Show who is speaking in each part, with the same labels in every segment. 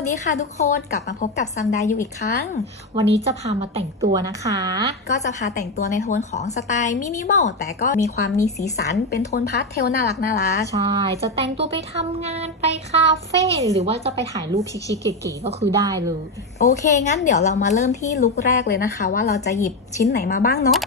Speaker 1: วัสดีค่ะทุกคนกลับมาพบกับซัมไดอยู่อีกครั้ง
Speaker 2: วันนี้จะพามาแต่งตัวนะคะ
Speaker 1: ก็จะพาแต่งตัวในโทนของสไตล์มินิมอลแต่ก็มีความมีสีสันเป็นโทนพาสเทลน่ารักน่ารัก
Speaker 2: ใช่ จะแต่งตัวไปทำงานไปคาเฟ่หรือว่าจะไปถ่ายรูปชิคๆเก๋ๆก็คือได้เลย
Speaker 1: โอเค งั้นเดี๋ยวเรามาเริ่มที่ลุคแรกเลยนะคะ ว่าเราจะหยิบชิ้นไหนมาบ้างเนาะ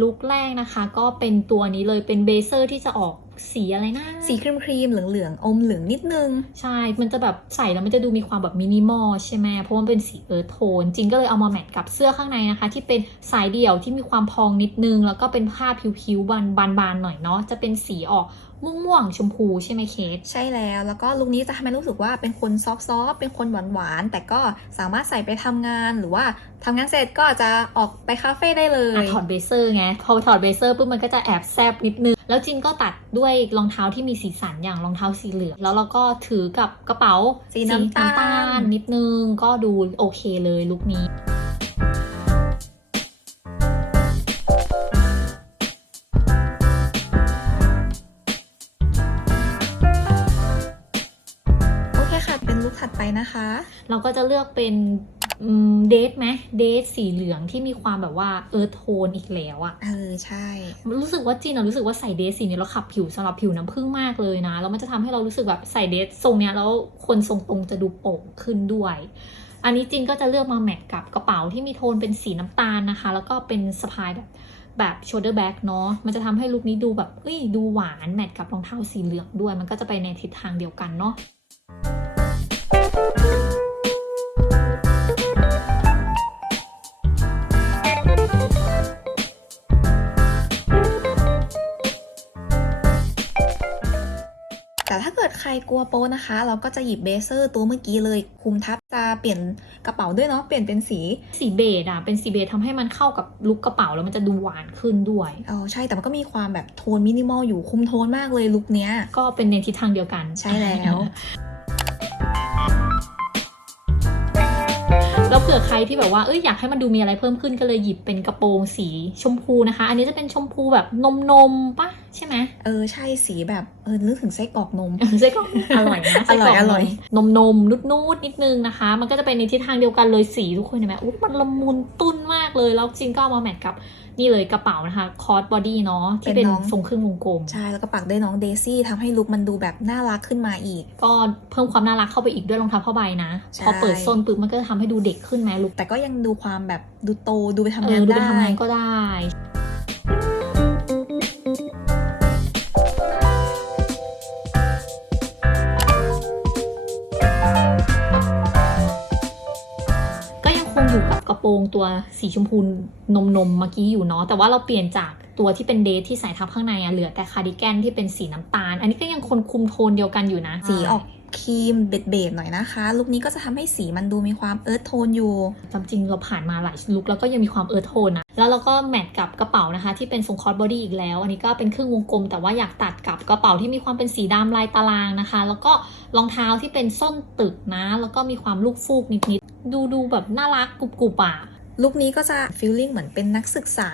Speaker 2: ลุคแรกนะคะ ก็เป็นตัวนี้เลยเป็นเบเซอร์ที่จะออกสีอะไรนะ
Speaker 1: สีครีมครีมๆเหลืองๆ อมเหลืองนิดนึง
Speaker 2: ใช่ มันจะแบบใส่แล้วมันจะดูมีความแบบมินิมอลใช่ไหมเพราะมันเป็นสีเอิร์ธโทน จริงก็เลยเอามาแมทกับเสื้อข้างในนะคะ ที่เป็นสายเดี่ยวที่มีความพองนิดนึง แล้วก็เป็นผ้าผิวๆบานๆหน่อยเนาะจะเป็นสีออก ม่วงๆชมพูใช่ไหมเคส
Speaker 1: ใช่แล้วแล้วก็ลุคนี้จะทำให้รู้สึกว่าเป็นคนซอฟต์ๆเป็นคนหวานๆแต่ก็สามารถใส่ไปทำงานหรือว่าทำงานเสร็จก็จะออกไปคาเฟ่ได้เลย
Speaker 2: อะถอดเบเซอร์ไงพอถอดเบเซอร์ปุ๊บมันก็จะแอบแซบนิดนึง แล้วจินก็ตัดด้วยรองเท้าที่มีสีสันอย่างรองเท้าสีเหลือง แล้วเราก็ถือกับกระเป๋า
Speaker 1: สีน้ำตาล
Speaker 2: นิดนึงก็ดูโอเคเลยลุคนี้
Speaker 1: นะคะ
Speaker 2: เราก็จะเลือกเป็นเดทไหมเดทสีเหลืองที่มีความแบบว่าเอิร์ธโทนอีกแล้วอะ
Speaker 1: เออใช่
Speaker 2: รู้สึกว่าจีนอะรู้สึกว่าใส่เดทสีนี้เราขับผิวสำหรับผิวน้ำผึ้งมากเลยนะแล้วมันจะทำให้เรารู้สึกแบบใส่เดททรงเนี้ยแล้วคนทรงตรงจะดูโป่งขึ้นด้วย อันนี้จินก็จะเลือกมาแมทกับกระเป๋าที่มีโทนเป็นสีน้ำตาลนะคะ แล้วก็เป็นสะพายแบบแบบ shoulder bag เนาะ มันจะทำให้ลุคนี้ดูแบบเอ้ย ดูหวาน แมทกับรองเท้าสีเหลืองด้วย มันก็จะไปในทิศทางเดียวกันเนาะ
Speaker 1: กิดใครกลัวโป๊นะคะ เราก็จะหยิบเบเซอร์ตัวเมื่อกี้เลยคุมทับจะเปลี่ยนกระเป๋าด้วยเนาะเปลี่ยนเป็นสี
Speaker 2: สีเบจอะเป็นสีเบจทำให้มันเข้ากับลุคกระเป๋าแล้วมันจะดูหวานขึ้นด้วย
Speaker 1: อ๋อใช่แต่มันก็มีความแบบโทนมินิมอลอยู่คุมโทนมากเลยลุคเนี้ย
Speaker 2: ก็เป็นในทิศทางเดียวกัน
Speaker 1: ใช่แล้ว
Speaker 2: เผื่อใครที่แบบว่าเอ้ยอยากให้มันดูมีอะไรเพิ่มขึ้นก็เลยหยิบเป็นกระโปรงสีชมพูนะคะ อันนี้จะเป็นชมพูแบบนมนมๆปะใช่ไหม
Speaker 1: เออใช่สีแบบเออนึกถึงไส้กรอกนม
Speaker 2: ไส้กรอกอร่อยนะไส้กรอก
Speaker 1: อร่อย
Speaker 2: นมนมๆนุดนูดๆนิดนึงนะคะ มันก็จะเป็นในทิศทางเดียวกันเลยสีทุกคนเห็นไหมอุ๊ยมันละมุนตุ้นมากเลยแล้วจริงก็เอามาแมทกับ นี่เลยกระเป๋านะคะ คอร์สบอดี้เนาะที่เป็นทรงครึ่งวงกลม
Speaker 1: ใช่ แล้วก็ปักด้วยน้องเดซี่ทำให้ลุคมันดูแบบน่ารักขึ้นมาอีก
Speaker 2: ก็เพิ่มความน่ารักเข้าไปอีกด้วยรองเท้าผ้าใบนะ
Speaker 1: ใช่
Speaker 2: พอเปิดโซนปุ๊บมันก็จะทำให้ดูเด็กขึ้นไหมลุค
Speaker 1: แต่ก็ยังดูความแบบดูโตดูไปทำาน
Speaker 2: เอองดู
Speaker 1: ได้
Speaker 2: เป็นทำงานก็ได้ รงตัวสีชมพูนมนมเมื่อกี้อยู่เนาะแต่ว่าเราเปลี่ยนจากตัวที่เป็นเดทที่ใส่ทับข้างในอะเหลือแต่คาร์ดิแกนที่เป็นสีน้ำตาล อันนี้ก็ยังคนคุมโทนเดียวกันอยู่นะ
Speaker 1: สีออก ครีมเบดๆหน่อยนะคะ ลุคนี้ก็จะทำให้สีมันดูมีความเอิร์ธโทนอยู่
Speaker 2: จำจริงเราผ่านมาหลายลุคแล้วก็ยังมีความเอิร์ธโทนนะ แล้วเราก็แมทกับกระเป๋านะคะ ที่เป็นทรงคอร์สบอดี้อีกแล้ว อันนี้ก็เป็นครึ่งวงกลม แต่ว่าอยากตัดกับกระเป๋าที่มีความเป็นสีดำลายตารางนะคะ แล้วก็รองเท้าที่เป็นส้นตึกนะ แล้วก็มีความลูกฟูกนิดๆดูดูแบบน่ารักกรุบกรุบอะ
Speaker 1: ลุคนี้ก็จะฟีลลิ่งเหมือนเป็นนักศึกษา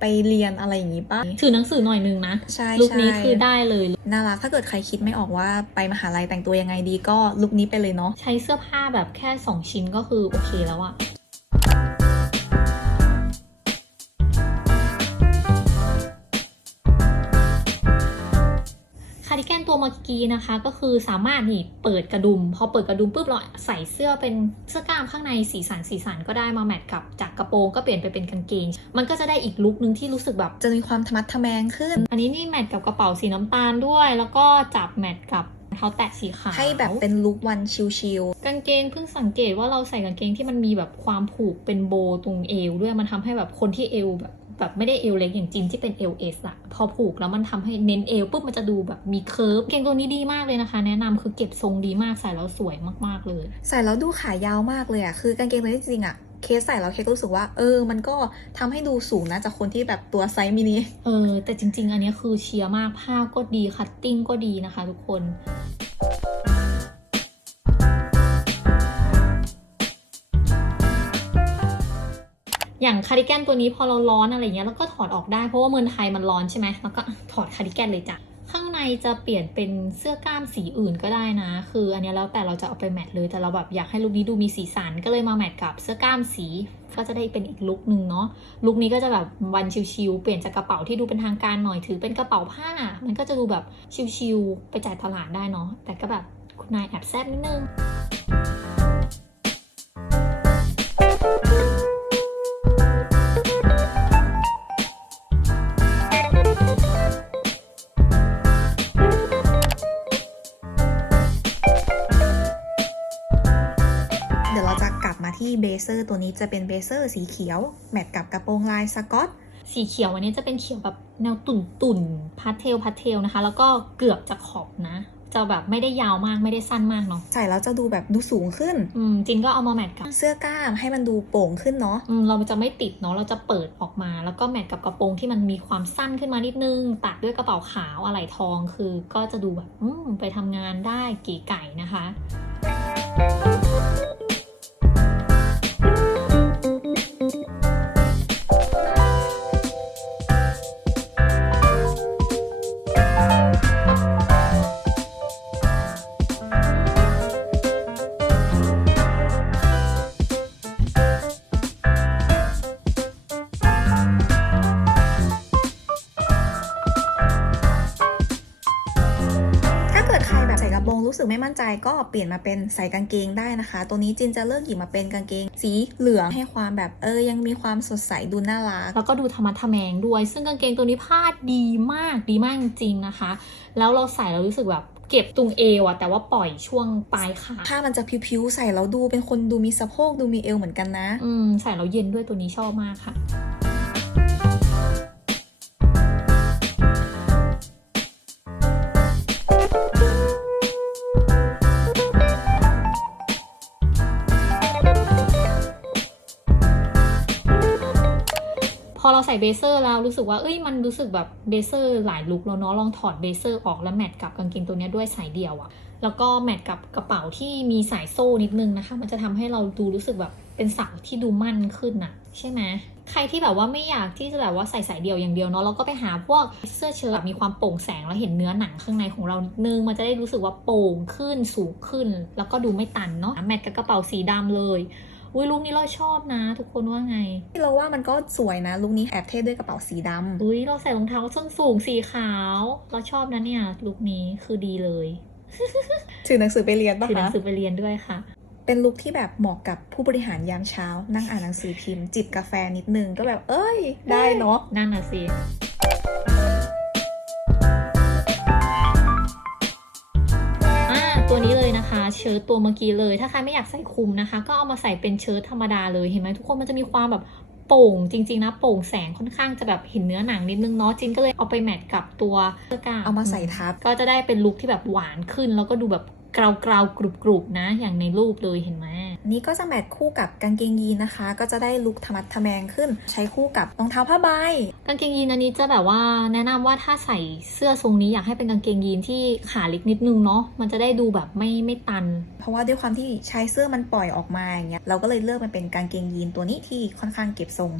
Speaker 1: ไปเรียนอะไรอย่างนี้ป่ะ
Speaker 2: ถือหนังสือหน่อยนึงนะ
Speaker 1: ใช่
Speaker 2: ลุคนี้
Speaker 1: ใช่
Speaker 2: คือได้เลย
Speaker 1: น่ารัก ถ้าเกิดใครคิดไม่ออกว่าไปมหาลัยแต่งตัวยังไงดีก็ลุคนี้ไปเลยเนาะ
Speaker 2: ใช้เสื้อผ้าแบบแค่ 2 ชิ้นก็คือโอเคแล้วอะ มื่อกี้นะคะ ก็คือสามารถนี่เปิดกระดุม พอเปิดกระดุมปุ๊บเราใส่เสื้อเป็นเสื้อกล้ามข้างในสีสันสีสันก็ได้มาแมทกับจากกระโปรงก็เปลี่ยนไปเป็นกางเกง มันก็จะได้อีกลุคนึงที่รู้สึกแบบ
Speaker 1: จะมีความทะมัดทะแมงขึ้น
Speaker 2: อันนี้นี่แมทกับกระเป๋าสีน้ำตาลด้วย แล้วก็จับแมทกับรองเท้าแตะสีขาว
Speaker 1: ให้แบบเป็นลุควันชิล
Speaker 2: กางเกงเพิ่งสังเกตว่าเราใส่กางเกงที่มันมีแบบความผูกเป็นโบว์ตรงเอวด้วยมันทำให้แบบคนที่เอวแบบ แบบไม่ได้เอวเล็กอย่างจินที่เป็นเอลเอสอะพอผูกแล้วมันทำให้เน้นเอวปุ๊บมันจะดูแบบมีเคิร์ฟเกงตัวนี้ดีมากเลยนะคะ แนะนำคือเก็บทรงดีมากใส่แล้วสวยมากๆเลย
Speaker 1: ๆใส่แล้วดูขายาวมากเลยอะคือกางเกงตัวนี้จริงๆอะเคสใส่แล้วเคสก็รู้สึกว่า เออ มันก็ทำให้ดูสูงนะจากคนที่แบบตัวไซส์มินิ
Speaker 2: เออแต่จริง ๆ อันนี้คือเชียร์มากผ้าก็ดีคัตติ้งก็ดีนะคะ ทุกคน อย่างคาร์ดิแกนตัวนี้พอเราร้อนอะไรเงี้ยเราก็ถอดออกได้เพราะว่าเมืองไทยมันร้อนใช่ไหมแล้วก็ถอดคาร์ดิแกนเลยจ้ะข้างในจะเปลี่ยนเป็นเสื้อกล้ามสีอื่นก็ได้นะ คืออันนี้แล้วแต่เราจะเอาไปแมทเลยแต่เราแบบอยากให้ลุคนี้ดูมีสีสันก็เลยมาแมทกับเสื้อกล้ามสี ก็จะได้เป็นอีกลุคหนึ่งเนาะลุคนี้ก็จะแบบวันชิวๆเปลี่ยนจากกระเป๋าที่ดูเป็นทางการหน่อยถือเป็นกระเป๋าผ้า มันก็จะดูแบบชิวๆไปจ่ายตลาดได้เนาะแต่ก็แบบคุณนายแอบแซบนิดนึง
Speaker 1: เบเซอร์ตัวนี้จะเป็นเบเซอร์สีเขียว แมทกับกระโปรงลายสกอต
Speaker 2: สีเขียววันนี้จะเป็นเขียวแบบแนวตุ่นตุ่นๆพาสเทลพาสเทลนะคะ แล้วก็เกือบจะขอบนะ จะแบบไม่ได้ยาวมากไม่ได้สั้นมากเนาะ
Speaker 1: ใส่แล้วจะดูแบบดูสูงขึ้น
Speaker 2: อืมจินก็เอามาแมทกับ
Speaker 1: เสื้อกล้ามให้มันดูโป่งขึ้นเนาะ
Speaker 2: อืมเราจะไม่ติดเนาะเราจะเปิดออกมา แล้วก็แมทกับกระโปรงที่มันมีความสั้นขึ้นมานิดนึงตัดด้วยกระเป๋าขาวอะไหล่ทองคือ ก็จะดูแบบอืมไปทำงานได้เก๋ไก่นะคะ
Speaker 1: รู้สึกไม่มั่นใจก็เปลี่ยนมาเป็นใส่กางเกงได้นะคะ ตัวนี้จินจะเลือกหยิบมาเป็นกางเกง สีเหลืองให้ความแบบเออยังมีความสดใสดูน่ารัก
Speaker 2: แล้วก็ดูธรรมะทะแมงด้วย ซึ่งกางเกงตัวนี้ผ้าดีมากดีมากจริงๆนะคะ แล้วเราใส่เรารู้สึกแบบเก็บตรงเอวอะแต่ว่าปล่อยช่วงปลายขา
Speaker 1: ผ้ามันจะพิ้วๆใส่แล้วดูเป็นคนดูมีสะโพกดูมีเอวเหมือนกันนะ
Speaker 2: อืมใส่แล้วเย็นด้วยตัวนี้ชอบมากค่ะ อเราใส่เบเซอร์แล้วรู้สึกว่าเอ้ยมันรู้สึกแบบเบเซอร์หลายลุคแล้วเนาะลองถอดเบเซอร์ออกแล้วแมทกับกางเกงตัวนี้ด้วยสายเดี่ยวอะแล้วก็แมทกับกระเป๋าที่มีสายโซ่นิดนึงนะคะ มันจะทำให้เราดูรู้สึกแบบเป็นสาวที่ดูมั่นขึ้นน่ะ ใช่ไหมใครที่แบบว่าไม่อยากที่จะแบบว่าใส่สายเดี่ยวอย่างเดียวเนาะเราก็ไปหาพวกเสื้อเชิ้ตแบบมีความโปร่งแสงแล้วเห็นเนื้อหนังข้างในของเรานิดนึงมันจะได้รู้สึกว่าโปร่งขึ้นสูงขึ้น แล้วก็ดูไม่ตันเนาะแมทกับกระเป๋าสีดำเลย อุ้ยลุคนี้เราชอบนะ ทุกคนว่าไง
Speaker 1: เราว่ามันก็สวยนะลุคนี้แอบเท่ด้วยกระเป๋าสีดำ
Speaker 2: อุ้ยเราใส่รองเท้าส้นสูงสีขาว เราชอบนะเนี่ยลุคนี้คือดีเลย
Speaker 1: ถือหนังสือไปเรียนปะ
Speaker 2: ถือหนั
Speaker 1: คะ
Speaker 2: งสือไปเรียนด้วยค่ะ
Speaker 1: เป็นลุคที่แบบเหมาะกับผู้บริหารยามเช้า นั่งอ่านหนังสือพิมพ์ จิบกาแฟนิดนึงก็แบบ เอ้ย ได้เนาะ
Speaker 2: นั่นน่ะสิ นี้เลยนะคะ เชิ้ตตัวเมื่อกี้เลย ถ้าใครไม่อยากใส่คลุมนะคะ ก็เอามาใส่เป็นเชิ้ตธรรมดาเลย เห็นไหมทุกคนมันจะมีความแบบโป่งจริงๆนะโป่งแสงค่อนข้างจะแบบเห็นเนื้อหนังนิดนึงเนาะจินก็เลยเอาไปแมทกับตัวเสื้อกล้าม
Speaker 1: เอามาใส่ทับ
Speaker 2: ก็จะได้เป็นลุคที่แบบหวานขึ้น แล้วก็ดูแบบ เกลาๆกรุบๆนะ อย่างในรูปเลยเห็นไหม
Speaker 1: นี่ก็จะแมทคู่กับกางเกงยีนนะคะ ก็จะได้ลุคธรรมัดทะแมงขึ้น ใช้คู่กับรองเท้าผ้าใบ
Speaker 2: กางเกงยีนอันนี้จะแบบว่าแนะนำว่าถ้าใส่เสื้อทรงนี้อยากให้เป็นกางเกงยีนที่ขาเล็กนิดนึงเนาะมันจะได้ดูแบบไม่ไม่ตัน
Speaker 1: เพราะว่าด้วยความที่ใช้เสื้อมันปล่อยออกมาอย่างเงี้ยเราก็เลยเลือกมันเป็นกางเกงยีนตัวนี้ที่ค่อนข้างเก็บทรง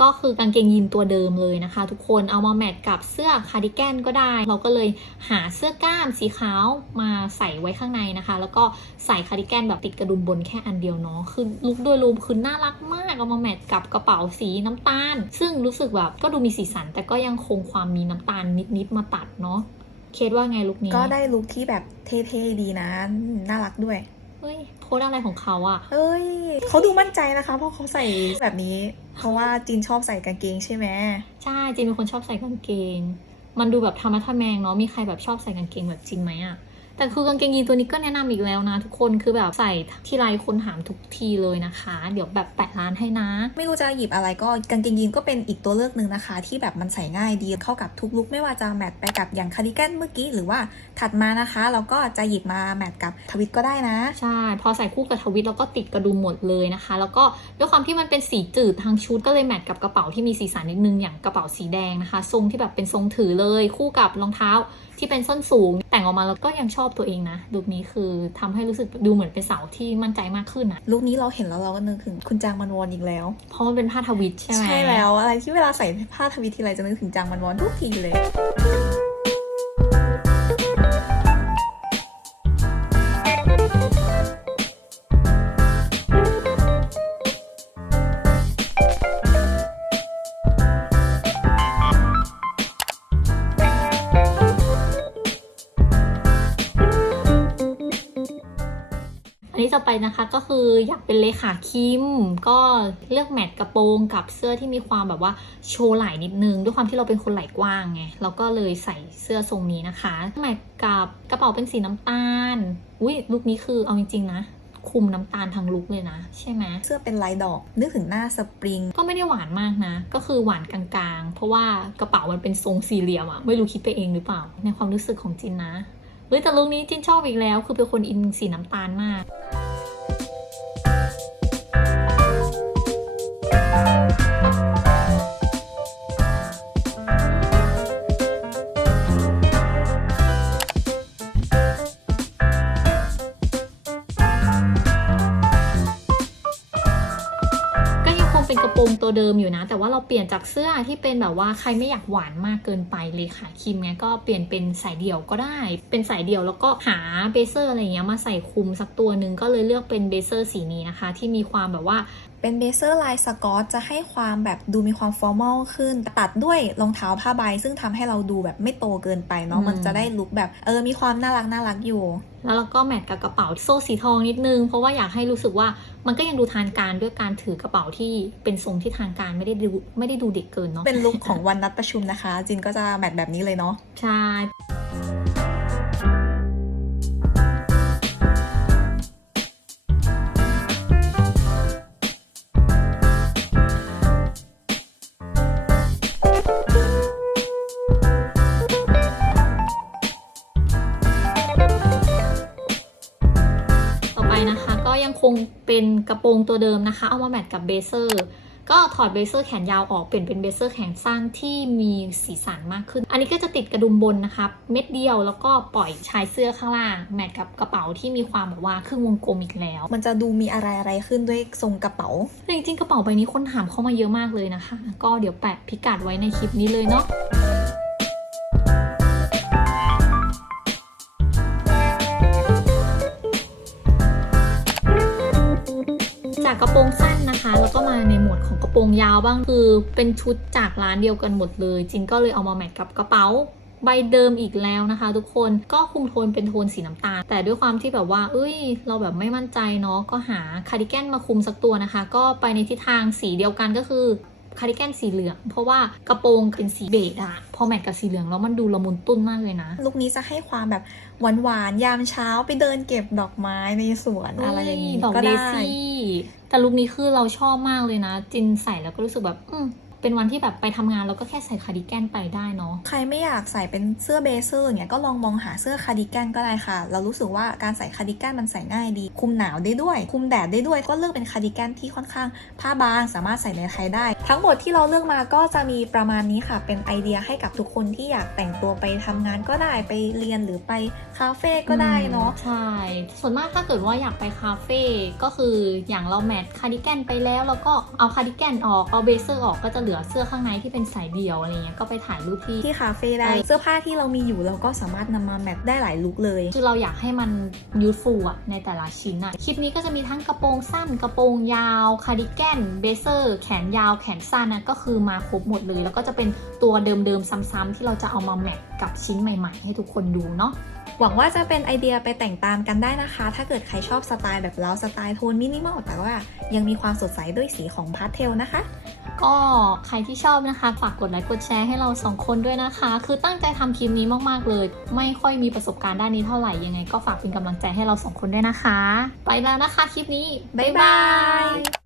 Speaker 2: ก็คือกางเกงยีนตัวเดิมเลยนะคะ ทุกคนเอามาแมทกับเสื้อคาร์ดิแกนก็ได้ เราก็เลยหาเสื้อกล้ามสีขาวมาใส่ไว้ข้างในนะคะ แล้วก็ใส่คาร์ดิแกนแบบติดกระดุมบนแค่อันเดียวเนาะคือลุคโดยรวมคือน่ารักมากเอามาแมทกับกระเป๋าสีน้ำตาล ซึ่งรู้สึกแบบก็ดูมีสีสัน แต่ก็ยังคงความมีน้ำตาลนิดๆมาตัดเนาะเคสว่าไงลุคนี้
Speaker 1: ก็ได้ลุคที่แบบเท่ๆดีนะน่ารักด้วย
Speaker 2: เฮ้ย โพสอะไรของเขาอะ
Speaker 1: เอ้ยเขาดูมั่นใจนะคะ เพราะเขาใส่แบบนี้ เพราะว่าจินชอบใส่กางเกงใช่ไหม
Speaker 2: ใช่จีนเป็นคนชอบใส่กางเกง มันดูแบบธรรมะทะแมงเนาะมีใครแบบชอบใส่กางเกงแบบจริงไหมอะ แต่คือกางเกงยีนตัวนี้ก็แนะนำอีกแล้วนะ ทุกคนคือแบบใส่ทีไรคนถามทุกทีเลยนะคะ เดี๋ยวแบบแปะร้านให้นะ
Speaker 1: ไม่รู้จะหยิบอะไรก็กางเกงยีนก็เป็นอีกตัวเลือกหนึ่งนะคะ ที่แบบมันใส่ง่ายดีเข้ากับทุกลุคไม่ว่าจะแมทไปกับอย่างคาร์ดิแกนเมื่อกี้หรือว่าถัดมานะคะเราก็จะหยิบมาแมทกับทวิตก็ได้นะ
Speaker 2: ใช่ พอใส่คู่กับทวิตแล้วก็ติดกระดุมหมดเลยนะคะ แล้วก็ด้วยความที่มันเป็นสีจืดทางชุดก็เลยแมทกับกระเป๋าที่มีสีสันนิดนึงอย่างกระเป๋าสีแดงนะคะ ทรงที่แบบเป็นทรงถือเลย คู่กับรองเท้า ที่เป็นส้นสูง แต่งออกมาแล้วก็ยังชอบตัวเองนะลุคนี้คือทำให้รู้สึกดูเหมือนเป็นสาวที่มั่นใจมากขึ้นอะ
Speaker 1: ลุคนี้เราเห็นแล้วเราก็นึกถึงคุณจางมันวอนอีกแล้ว
Speaker 2: เพราะมันเป็นผ้าทวิตใช่ไหม
Speaker 1: ใช่แล้วอะไรที่เวลาใส่ผ้าทวิตทีไรจะนึกถึงจางมันวอนทุกทีเลย
Speaker 2: อันนี้จะไปนะคะก็คืออยากเป็นเลขาคิม ก็เลือกแมทกระโปรงกับเสื้อที่มีความแบบว่าโชว์ไหล่นิดนึง ด้วยความที่เราเป็นคนไหล่กว้างไงเราก็เลยใส่เสื้อทรงนี้นะคะ แมทกับกระเป๋าเป็นสีน้ำตาลอุ้ยลุคนี้คือเอาจริงๆนะคุมน้ำตาลทั้งลุคเลยนะ ใช่ไหม
Speaker 1: เสื้อเป็นลายดอก นึกถึงหน้าสปริง
Speaker 2: ก็ไม่ได้หวานมากนะ ก็คือหวานกลางๆ เพราะว่ากระเป๋ามันเป็นทรงสี่เหลี่ยมอะไม่รู้คิดไปเองหรือเปล่า ในความรู้สึกของจินนะเฮ้ยแต่ลุคนี้จินชอบอีกแล้ว คือเป็นคนอินสีน้ำตาลมากก็ โปรงตัวเดิมอยู่นะ แต่ว่าเราเปลี่ยนจากเสื้อที่เป็นแบบว่าใครไม่อยากหวานมากเกินไปเลยค่ะคิมไงก็เปลี่ยนเป็นสายเดี่ยวก็ได้ เป็นสายเดี่ยวแล้วก็หาเบเซอร์อะไรเงี้ยมาใส่คุมสักตัวหนึ่งก็เลยเลือกเป็นเบเซอร์สีนี้นะคะ ที่มีความแบบว่า
Speaker 1: เป็นเบเซอร์ลายสกอตจะให้ความแบบดูมีความฟอร์มอลขึ้น ตัดด้วยรองเท้าผ้าใบ ซึ่งทำให้เราดูแบบไม่โตเกินไปเนาะ
Speaker 2: อืม
Speaker 1: มันจะได้ลุคแบบเออมีความน่ารักน่ารักอยู่
Speaker 2: แล้วเราก็แมทกับกระเป๋าโซ่สีทองนิดนึง เพราะว่าอยากให้รู้สึกว่ามันก็ยังดูทางการด้วยการถือกระเป๋าที่เป็นทรงที่ทางการไม่ได้ดูไม่ได้ดูเด็กเกินเนาะ
Speaker 1: เป็นลุคของวันนัดประชุมนะคะ จินก็จะแมทแบบนี้เลยเนาะ
Speaker 2: ใช่ ยังคงเป็นกระโปรงตัวเดิมนะคะ เอามาแมทกับเบเซอร์ก็ถอดเบเซอร์แขนยาวออกเปลี่ยนเป็นเบเซอร์แขนสั้นที่มีสีสันมากขึ้น อันนี้ก็จะติดกระดุมบนนะคะ เม็ดเดียวแล้วก็ปล่อยชายเสื้อข้างล่าง แมทกับกระเป๋าที่มีความแบบว่าครึ่งวงกลมอีกแล้ว
Speaker 1: มันจะดูมีอะไรอะไรขึ้นด้วยทรงกระเป๋า
Speaker 2: แต่จริงๆกระเป๋าใบนี้คนถามเข้ามาเยอะมากเลยนะคะ ก็เดี๋ยวแปะพิกัดไว้ในคลิปนี้เลยเนาะ ของกระโปรงยาวบ้างคือเป็นชุดจากร้านเดียวกันหมดเลย จินก็เลยเอามาแมทกับกระเป๋าใบเดิมอีกแล้วนะคะ ทุกคนก็คุมโทนเป็นโทนสีน้ำตาล แต่ด้วยความที่แบบว่า เอ้ย เราแบบไม่มั่นใจเนาะก็หาคาร์ดิแกนมาคุมสักตัวนะคะ ก็ไปในทิศทางสีเดียวกันก็คือ คาร์ดิแกนสีเหลือง เพราะว่ากระโปรงเป็นสีเบจอะพอแมทกับสีเหลืองแล้วมันดูละมุนตุ้นมากเลยนะ
Speaker 1: ลุคนี้จะให้ความแบบหวานหวานๆยามเช้าไปเดินเก็บดอกไม้ในสวนอะไรอย่างนี้
Speaker 2: นี้ดอก
Speaker 1: ก็
Speaker 2: เด
Speaker 1: ได้
Speaker 2: ซี่แต่ลุคนี้คือเราชอบมากเลยนะ จินใส่แล้วก็รู้สึกแบบอืม เป็นวันที่แบบไปทำงานแล้วก็แค่ใส่คาร์ดิแกนไปได้เนาะ
Speaker 1: ใครไม่อยากใส่เป็นเสื้อเบเซอร์อย่างเงี้ยก็ลองมองหาเสื้อคาร์ดิแกนก็ได้ค่ะ เรารู้สึกว่าการใส่คาร์ดิแกนมันใส่ง่ายดี คุมหนาวได้ด้วย คุมแดดได้ด้วย ก็เลือกเป็นคาร์ดิแกนที่ค่อนข้างผ้าบางสามารถใส่ในไทยได้ ทั้งหมดที่เราเลือกมาก็จะมีประมาณนี้ค่ะ เป็นไอเดียให้กับทุกคนที่อยากแต่งตัวไปทำงานก็ได้ไปเรียนหรือไปคาเฟ่ก็ได้เนาะ
Speaker 2: อืมใช่ส่วนมากถ้าเกิดว่าอยากไปคาเฟ่ก็คืออย่างเราแมทคาร์ดิแกนไปแล้วแล้วก็เอาคาร์ดิแกนออกเอาเบเซอร์ออกก็จะเหลือเสื้อข้างในที่เป็นสายเดี่ยวอะไรเงี้ยก็ไปถ่ายรูปที่
Speaker 1: ที่คาเฟ่ได้
Speaker 2: ใช่
Speaker 1: เสื้อผ้าที่เรามีอยู่เราก็สามารถนำมาแมทได้หลายลุคเลย
Speaker 2: คือเราอยากให้มันยูทฟูลอะในแต่ละชิ้นอะคลิปนี้ก็จะมีทั้งกระโปรงสั้นกระโปรงยาวคาร์ดิแกนเบเซอร์ แขนยาวแขนสั้นนะก็คือมาครบหมดเลย แล้วก็จะเป็นตัวเดิมๆซ้ำๆที่เราจะเอามาแมทกับชิ้นใหม่ ๆ ให้ทุกคนดูเนาะ
Speaker 1: หวังว่าจะเป็นไอเดียไปแต่งตามกันได้นะคะ ถ้าเกิดใครชอบสไตล์แบบเราสไตล์โทนมินิมอลแต่ว่ายังมีความสดใสด้วยสีของพาสเทลนะคะ
Speaker 2: ก็ใครที่ชอบนะคะ ฝากกดไลค์กดแชร์ให้เราสองคนด้วยนะคะ คือตั้งใจทำคลิปนี้มากๆเลย ไม่ค่อยมีประสบการณ์ด้านนี้เท่าไหร่ยังไง ก็ฝากเป็นกำลังใจให้เราสองคนด้วยนะคะ ไปแล้วนะคะคลิปนี้
Speaker 1: บ๊ายบาย